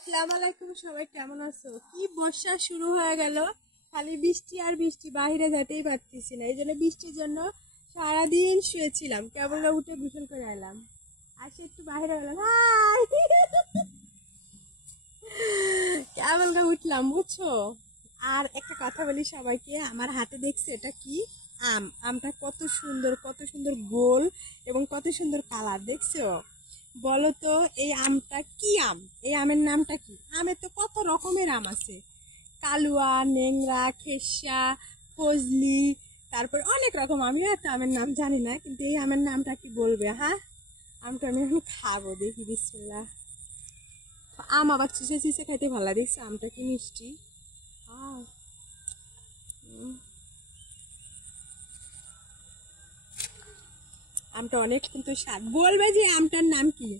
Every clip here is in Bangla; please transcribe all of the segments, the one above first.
আসসালামু আলাইকুম, সবাই কেমন আছো? কি বর্ষা শুরু হয়ে গেল, খালি বৃষ্টি আর বৃষ্টি, বাইরে যেতেই পারতেছি না। এই জন্য বৃষ্টির জন্য সারাদিন শুয়েছিলাম, কেবল উঠে গোসল করে এলাম, আসে একটু বাইরে গেলাম, হাই কেবল উঠলাম, বুঝছো? আর একটা কথা বলি সবাইকে, আমার হাতে দেখছে এটা কি? আমটা কত সুন্দর, কত সুন্দর গোল এবং কত সুন্দর কালার, দেখছো? বলো তো এই আমটা কি আম? এই আমের নামটা কি? আমের তো কত রকমের আম আছে, কালুয়া, নেংরা, খেসা, ফজলি, তারপর অনেক রকম। আমিও এত আমের নাম জানি না, কিন্তু এই আমের নামটা কি বলবে? হ্যাঁ, আমটা আমি এখন খাবো, দেখি, বিসমিল্লাহ। আম আবার চুষে চুষে খাইতে ভালো লাগে, দেখছো আমটা কি মিষ্টি। আহ, আমটা অনেক কিন্তু স্বাদ। বলবে যে আমটার নাম কি?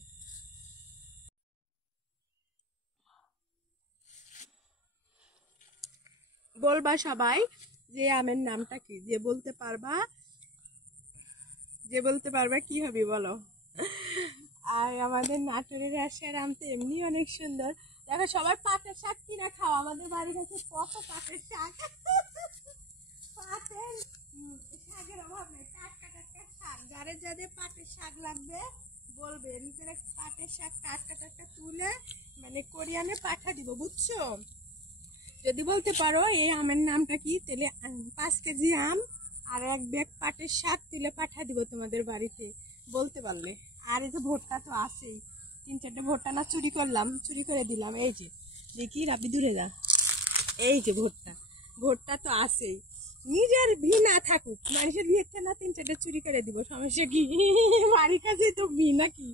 বলবা সবাই যে আমের নামটা কি, যে বলতে পারবা, যে বলতে পারবা কি হবে বলো। আর আমাদের নাটোরের রাজশাহীর আম তো এমনি অনেক সুন্দর। দেখো সবাই পাটের শাক কিনা খাও, আমাদের বাড়ির কাছে কত পাটের শাক। পাটের শাকের অভাব নেই, টাটকা টাটকা শাক। যাদের যাদের পাটের শাক লাগবে বলবে, এমনি করে পাটের শাক টাটকা টাটকা তুলে মানে কোরিয়ানে পাঠা দিব, বুঝছো? যদি বলতে পারো এই আমের নামটা কি, তাহলে 5 কেজি আম আর 1 ব্যাগ পাটের শাক তুলে পাঠা দিব তোমাদের বাড়িতে, বলতে পারলে। আর এই যে ভুট্টা তো আছেই, 3-4টে ভুট্টা না চুরি করলাম, চুরি করে দিলাম। এই যে দেখি, রাবি দূরে যা, এই যে ভুট্টা, ভুট্টা তো আছেই। নিজের ভি না থাকুক, মানুষের ভিড়তে না 3-4টে চুরি করে দিব, সমস্যা কি? বাড়ির কাছে তো ভি নাকি,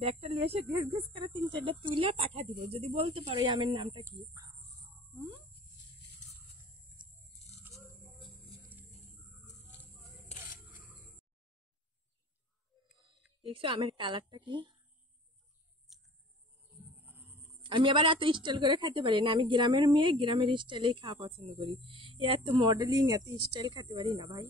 ব্যাগটা নিয়ে এসে ঘেস ঘেস করে 3-4টে তুলে পাঠা দিব, যদি বলতে পারো এই আমের নামটা কি। দেখছো আমের কালারটা কি? আমি আবার এত স্টাইল করে খেতে পারি না, আমি গ্রামের মেয়ে, গ্রামের স্টাইলেই খাওয়া পছন্দ করি। এত মডেলিং, এত স্টাইল খেতে পারি না ভাই।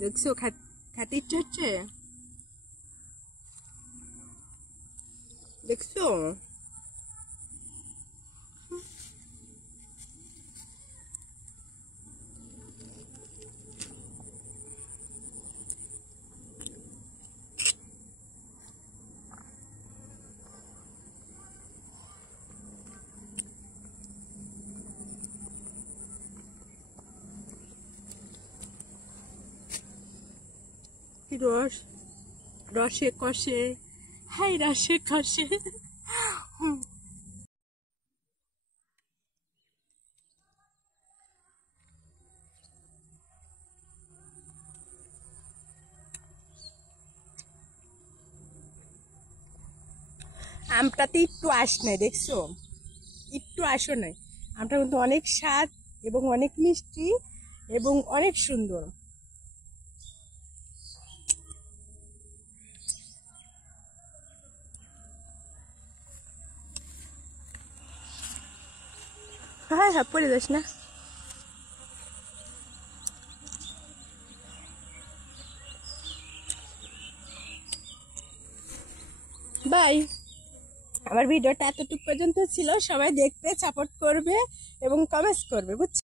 দেখছো খেতে ইচ্ছে হচ্ছে, দেখছো? কি রস, রসে কষে, হাই রসে কষে। আমটাতে একটু আঁশ নাই, দেখছো? একটু আঁশও নাই। আমটা কিন্তু অনেক স্বাদ এবং অনেক মিষ্টি এবং অনেক সুন্দর। হ্যাঁ হ্যাঁ, পড়ে যাস না। বাই। আমার ভিডিওটা এতটুকু পর্যন্ত ছিল, সবাই দেখবে, সাপোর্ট করবে এবং কমেন্টস করবে, বুঝছো?